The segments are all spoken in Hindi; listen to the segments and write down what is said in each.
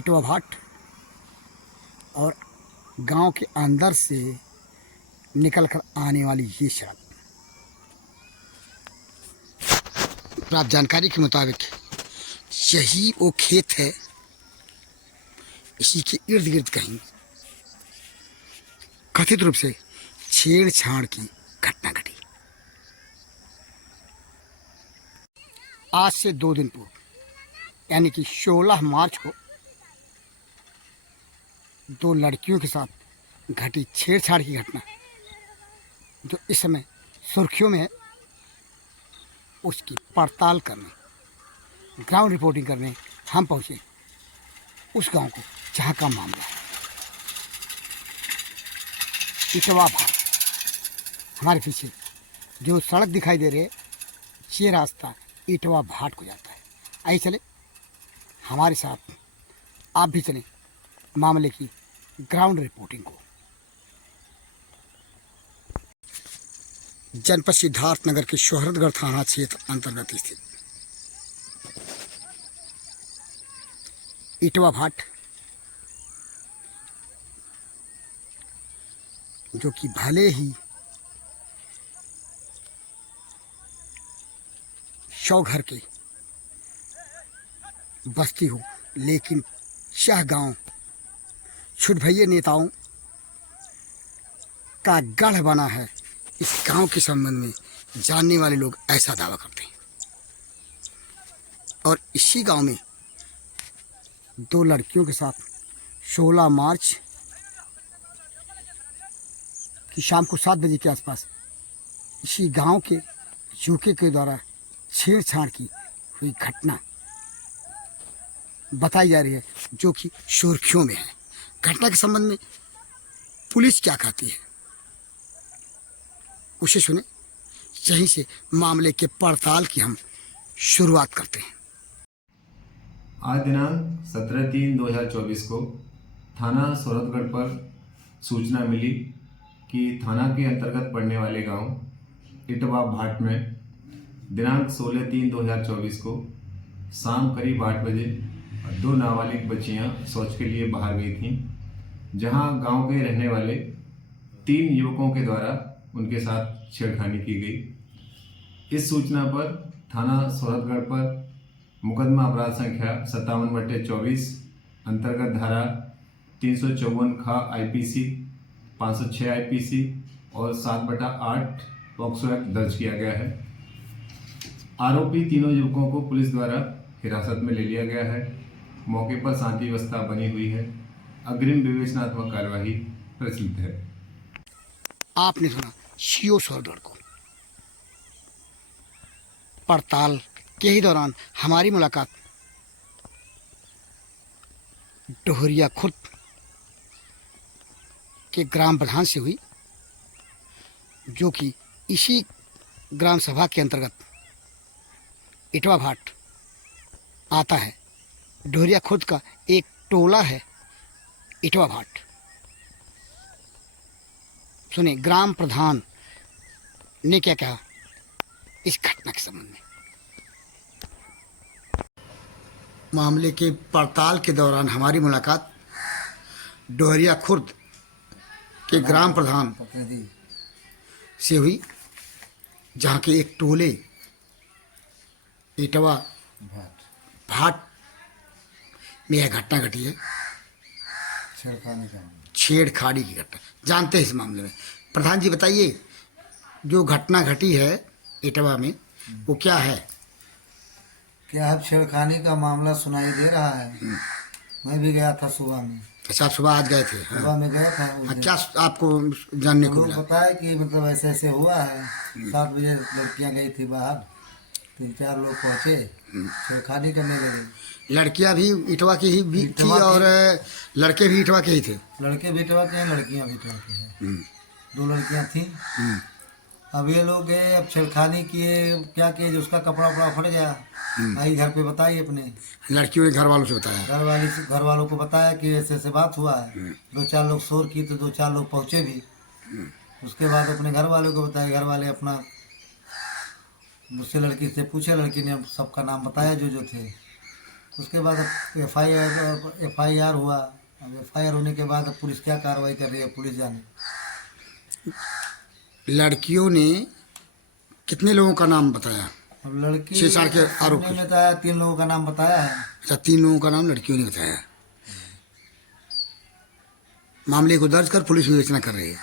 इटवा भाट और गांव के अंदर से निकल कर आने वाली ये सड़क, प्राप्त जानकारी के मुताबिक यही वो खेत है। इसी के इर्द गिर्द कहीं कथित रूप से छेड़छाड़ की घटना घटी। आज से 2 दिन पूर्व यानी कि 16 मार्च को 2 लड़कियों के साथ घटी छेड़छाड़ की घटना, जो इस समय सुर्खियों में है, उसकी पड़ताल करने, ग्राउंड रिपोर्टिंग करने हम पहुंचे उस गांव को जहां का मामला है इटवा भाट। हमारे पीछे जो सड़क दिखाई दे रही है, ये रास्ता इटवा भाट को जाता है। आइए चले, हमारे साथ आप भी चलें मामले की ग्राउंड रिपोर्टिंग को। जनपद सिद्धार्थनगर के शोहरतगढ़ थाना क्षेत्र अंतर्गत स्थित इटवा भाट, जो कि भले ही 100 घर के बस्ती हो, लेकिन यह गांव छुटभइये नेताओं का गढ़ बना है। इस गांव के संबंध में जानने वाले लोग ऐसा दावा करते हैं। और इसी गांव में 2 लड़कियों के साथ 16 मार्च की शाम को 7 बजे के आसपास इसी गांव के युवक के द्वारा छेड़छाड़ की हुई घटना बताई जा रही है, जो कि सुर्खियों में है। घटना के संबंध में पुलिस क्या कहती है उसे सुने। यहीं से मामले के पड़ताल की हम शुरुआत करते हैं। आज दिनांक 17/3/2024 को थाना सोहरतगढ़ पर सूचना मिली कि थाना के अंतर्गत पड़ने वाले गांव इटवा भाट में दिनांक 16/3/2024 को शाम करीब 8 बजे 2 नाबालिग बच्चियां शौच के लिए बाहर गई थीं, जहां गांव के रहने वाले 3 युवकों के द्वारा उनके साथ छेड़खानी की गई। इस सूचना पर थाना सोहरतगढ़ पर मुकदमा अपराध संख्या 57/24 अंतर्गत धारा 354 ख IPC, 506 IPC और 7/8 पॉक्सो एक्ट दर्ज किया गया है। आरोपी तीनों युवकों को पुलिस द्वारा हिरासत में ले लिया गया है। मौके पर शांति व्यवस्था बनी हुई है। अग्रिम विवेचनात्मक कार्यवाही प्रचलित है। आपने सुना सीओ सोहरतगढ़ को। पड़ताल के ही दौरान हमारी मुलाकात डोहरिया खुर्द के ग्राम प्रधान से हुई, जो कि इसी ग्राम सभा के अंतर्गत इटवा भाट आता है। डोहरिया खुर्द का एक टोला है इटवा भाट। सुने ग्राम प्रधान ने क्या कहा इस घटना के संबंध में। मामले के पड़ताल के दौरान हमारी मुलाकात डोहरिया खुर्द के ग्राम प्रधान से हुई, जहाँ के एक टोले इटवा भाट में यह घटना घटी है। छेड़खानी की घटना जानते हैं इस मामले में। प्रधान जी बताइए, जो घटना घटी है इटवा में वो क्या है? क्या अब छेड़खानी का मामला सुनाई दे रहा है। मैं भी गया था सुबह में। अच्छा, आप सुबह आज गए थे? हाँ। सुबह में गया था। क्या आपको जानने को मिला? पता है कि मतलब ऐसे ऐसे हुआ है। 7 बजे लड़कियां गई थी बाहर, 3-4 लोग पहुंचे, छेड़खानी करने लगे। लड़कियां भी इटवा की ही भी थी और लड़के भी इटवा के ही थे? लड़के भी इटवा के हैं, लड़कियां भी इटवा की हैं। 2 लड़कियां थी। अब ये लोग गए, अब छेड़खानी किए, क्या किए, जो उसका कपड़ा उपड़ा फट गया। आई घर पे बताई अपने लड़कियों ने घर वालों से बताया? घर वालों को बताया कि ऐसे ऐसे बात हुआ है। 2-4 लोग शोर की तो 2-4 लोग पहुंचे भी। उसके बाद अपने घर वालों को बताया। घर वाले अपना दूसरे लड़की से पूछे, लड़की ने सबका नाम बताया जो जो थे। उसके बाद FIR हुआ। अब FIR होने के बाद अब पुलिस क्या कार्रवाई कर रही है, पुलिस जाने। लड़कियों ने कितने लोगों का नाम बताया? अब लड़की 6 साल के आरोपी। सुनने में तो आया 3 लोगों का नाम बताया है। अच्छा, 3 लोगों का नाम लड़कियों ने बताया। मामले को दर्ज कर पुलिस विवेचना कर रही है।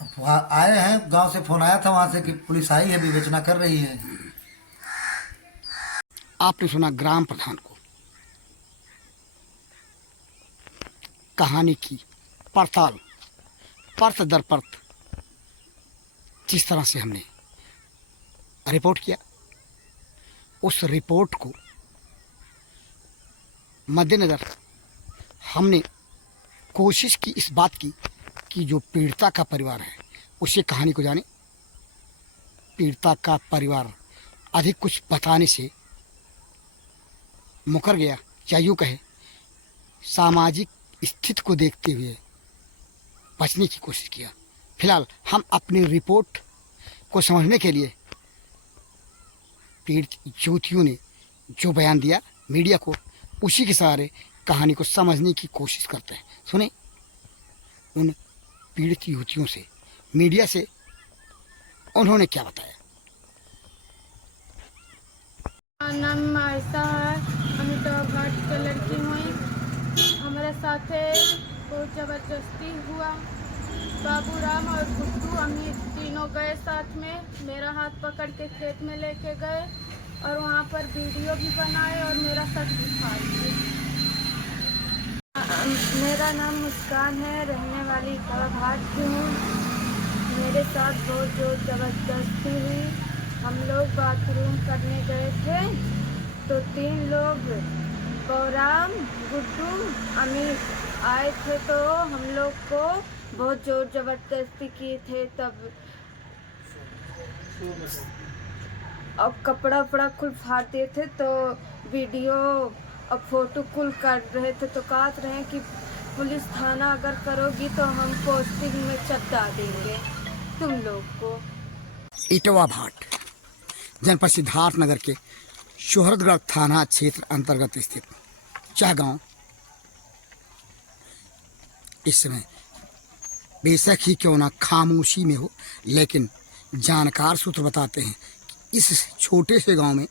अब वहाँ आए हैं, गांव से फोन आया था वहाँ से कि पुलिस आई है, विवेचना कर रही है। आपने सुना ग्राम प्रधान को कहानी की पड़ताल परत दर परत जिस तरह से हमने रिपोर्ट किया, उस रिपोर्ट को मद्देनजर हमने कोशिश की इस बात की कि जो पीड़िता का परिवार है उसे कहानी को जाने। पीड़िता का परिवार अधिक कुछ बताने से मुकर गया, या यूँ कहे सामाजिक स्थिति को देखते हुए बचने की कोशिश किया। फिलहाल हम अपनी रिपोर्ट को समझने के लिए पीड़ित युवतियों ने जो बयान दिया मीडिया को, उसी के सहारे कहानी को समझने की कोशिश करते हैं। सुने उन पीड़ित युवतियों से, मीडिया से उन्होंने क्या बताया। नाम आयशा है, अमिताभ घाट के लड़की हुई। हमारे साथ बहुत ज़बरदस्ती हुआ। बाबूराम और गुड्डू अमित तीनों गए साथ में, मेरा हाथ पकड़ के खेत में लेके गए और वहाँ पर वीडियो भी बनाए और मेरा सर दिखा दिए। मेरा नाम मुस्कान है, रहने वाली इटावा घाट की हूँ। मेरे साथ बहुत जोर ज़बरदस्ती हुई। हम लोग बाथरूम करने गए थे तो 3 लोग गौराम, गुड्डू, अमित आए थे तो हम लोग को बहुत जोर ज़बरदस्ती किए थे। तब अब कपड़ा वपड़ा खुल फाड़ दिए थे तो वीडियो अब फोटो कुल कर रहे थे तो कहते रहे कि पुलिस थाना अगर करोगी तो हम पोस्टिंग में चढ़ा देंगे तुम लोग को। इटवा भाट जनपद सिद्धार्थ नगर के शोहरतगढ़ थाना क्षेत्र अंतर्गत स्थित चाह गांव इस समय बेशक ही क्यों ना खामोशी में हो, लेकिन जानकार सूत्र बताते हैं कि इस छोटे से गांव में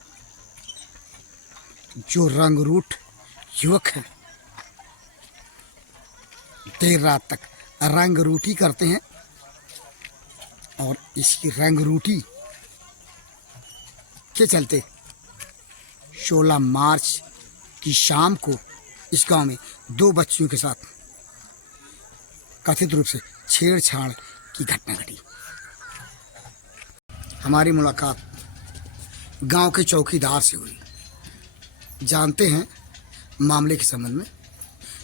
जो रंगरूट युवक है देर रात तक रंगरूटी करते हैं और इसकी रंगरूटी के चलते 16 मार्च की शाम को इस गांव में 2 बच्चियों के साथ कथित रूप से छेड़छाड़ की घटना घटी। हमारी मुलाकात गांव के चौकीदार से हुई। जानते हैं मामले के संबंध में।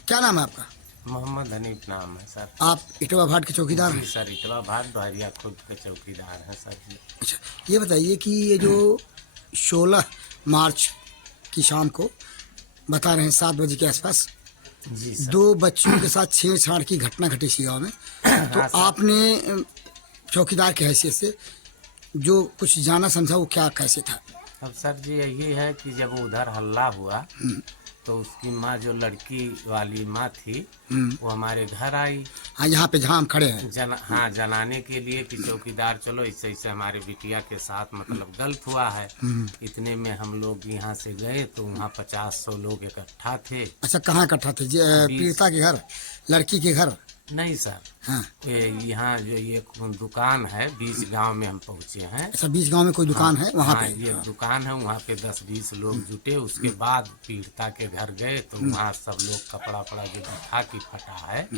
क्या नाम है आपका? मोहम्मद हनीफ नाम है सर। आप इटवा भाट के चौकीदार हैं? जी सर, इटवा भाट बहरिया खुद के चौकीदार हैं सर जी। अच्छा, ये बताइए कि ये जो 16 मार्च की शाम को बता रहे हैं 7 बजे के आसपास जी सर। 2 बच्चियों के साथ छेड़छाड़ की घटना घटी इसी गाँव में, तो हाँ सर। आपने चौकीदार की हैसियत से जो कुछ जाना समझा वो क्या कैसे था? अब सर जी यही है कि जब उधर हल्ला हुआ तो उसकी माँ, जो लड़की वाली माँ थी, वो हमारे घर आई। हाँ, यहाँ पे जहाँ हम खड़े हैं। हाँ, जनाने के लिए कि चौकीदार चलो ऐसे ऐसे हमारे बिटिया के साथ मतलब गलत हुआ है। इतने में हम लोग यहाँ से गए तो वहाँ 50-100 लोग इकट्ठा थे। अच्छा, कहाँ इकट्ठा थे? पीड़िता के घर, लड़की के घर? नहीं सर, हाँ। यहाँ जो ये दुकान है बीच गांव में हम पहुँचे हैं। अच्छा, बीच गांव में कोई दुकान है वहाँ हाँ, पे? ये दुकान है, वहाँ पे 10-20 लोग जुटे। उसके बाद पीड़िता के घर गए तो वहाँ सब लोग कपड़ा वपड़ा जो दिखा कि फटा है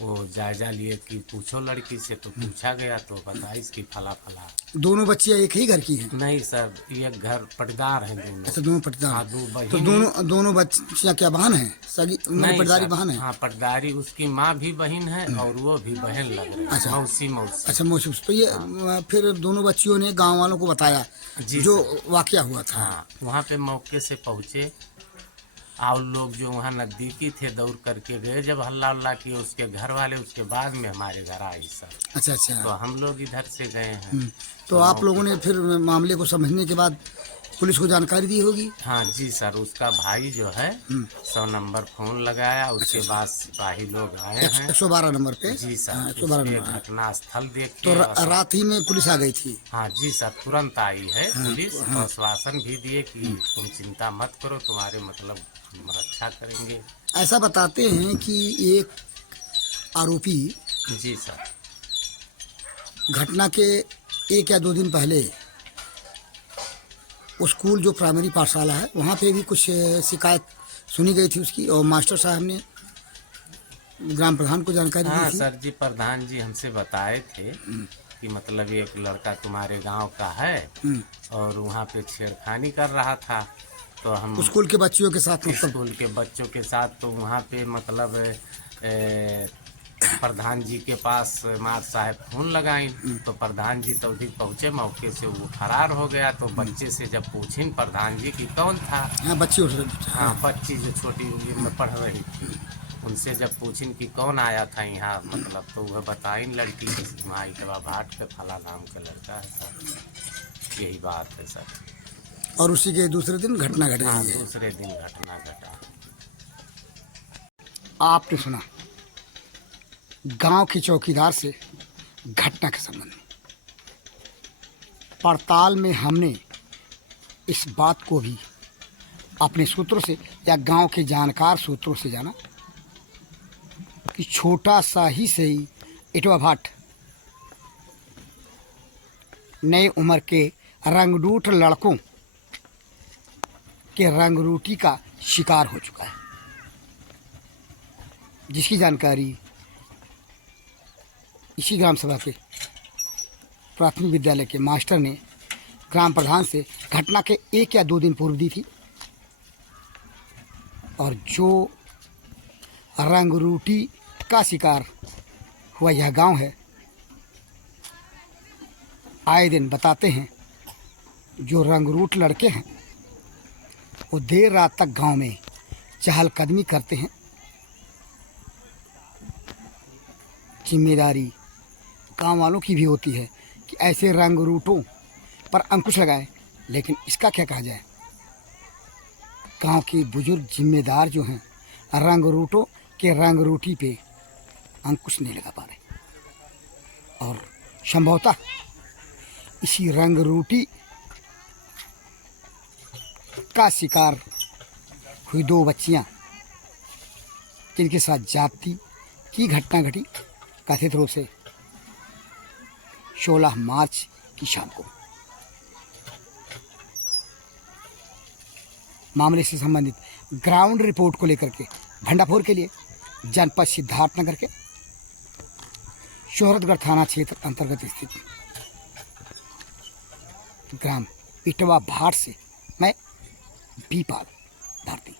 वो जायजा लिए कि पूछो लड़की से, तो पूछा गया तो बताई इसकी फला फला। दोनों बच्चियाँ एक ही घर की हैं? नहीं सर, ये घर पटदार हैं दोनों। अच्छा, दोनों पटदार। हाँ, 2 बहन। तो दोनों बच्चियाँ क्या बहन हैं? सगी नहीं पटदारी सर, बहन है? हाँ पटदारी, उसकी माँ भी बहन है और वो भी बहन लग रही है। अच्छा। मौसी। अच्छा, मौसी। तो ये फिर दोनों बच्चियों ने गांव वालों को बताया जी जो सर। वाकया हुआ था? हाँ, वहाँ पे मौके से पहुँचे और लोग जो वहाँ नज़दीकी थे दौड़ करके गए। जब हल्ला उल्ला किए उसके घर वाले, उसके बाद में हमारे घर आए सर। अच्छा अच्छा। तो हम लोग इधर से गए हैं। तो आप लोगों ने फिर मामले को समझने के बाद पुलिस को जानकारी दी होगी। हाँ जी सर, उसका भाई जो है 100 नंबर फोन लगाया, उसके बाद सिपाही लोग आए हैं। 112 नंबर पे। जी सर, हाँ, उस 112 पे नंबर। घटना स्थल देख तो के और रात ही में पुलिस आ गई थी। हाँ जी सर, तुरंत आई है पुलिस। आश्वासन भी दिए कि तुम चिंता मत करो, तुम्हारे मतलब हम रक्षा करेंगे। ऐसा बताते हैं कि एक आरोपी जी सर। घटना के 1 या 2 दिन पहले उस स्कूल जो प्राइमरी पाठशाला है वहाँ पे भी कुछ शिकायत सुनी गई थी उसकी, और मास्टर साहब ने ग्राम प्रधान को जानकारी हाँ दी थी। सर जी, प्रधान जी हमसे बताए थे कि मतलब एक लड़का तुम्हारे गांव का है और वहाँ पे छेड़खानी कर रहा था। तो हम स्कूल के बच्चियों के साथ मतलब स्कूल के बच्चों के साथ, तो वहाँ पे मतलब प्रधान जी के पास मार साहब फोन लगाई, तो प्रधान जी तो अधिक पहुँचे मौके से, वो फरार हो गया। तो बच्चे से जब पूछीन प्रधान जी कि कौन था, हाँ बच्ची हाँ बच्ची जो छोटी उम्र में पढ़ रही थी, उनसे जब पूछिन कि कौन आया था यहाँ, मतलब तो वह बताइन लड़की वहाँ इटवा भाट के फला नाम का लड़का है सर। यही बात है सर। और उसी के दूसरे दिन घटना घट हाँ, गई है। दूसरे दिन घटना घटा। आपने सुना गांव के चौकीदार से घटना के संबंध में। पड़ताल में हमने इस बात को भी अपने सूत्रों से या गांव के जानकार सूत्रों से जाना कि छोटा सा ही सही इटवा भाट नई उम्र के रंगरूट लड़कों के रंगरूटी का शिकार हो चुका है, जिसकी जानकारी इसी ग्राम सभा के प्राथमिक विद्यालय के मास्टर ने ग्राम प्रधान से घटना के 1 या 2 दिन पूर्व दी थी। और जो रंगरूटी का शिकार हुआ यह गांव है, आए दिन बताते हैं जो रंगरूट लड़के हैं वो देर रात तक गांव में चहलकदमी करते हैं। जिम्मेदारी गांव वालों की भी होती है कि ऐसे रंगरूटों पर अंकुश लगाए, लेकिन इसका क्या कहा जाए, गांव के बुजुर्ग जिम्मेदार जो हैं रंगरूटों के रंगरूटी पे अंकुश नहीं लगा पा रहे। और संभवतः इसी रंगरूटी का शिकार हुई 2 बच्चियां, जिनके साथ जाति की घटना घटी कथित रूप से 16 मार्च की शाम को। मामले से संबंधित ग्राउंड रिपोर्ट को लेकर के भंडाफोर के लिए जनपद सिद्धार्थनगर के शोहरतगढ़ थाना क्षेत्र अंतर्गत स्थित ग्राम इटवा भाट से मैं बीपाल भारती।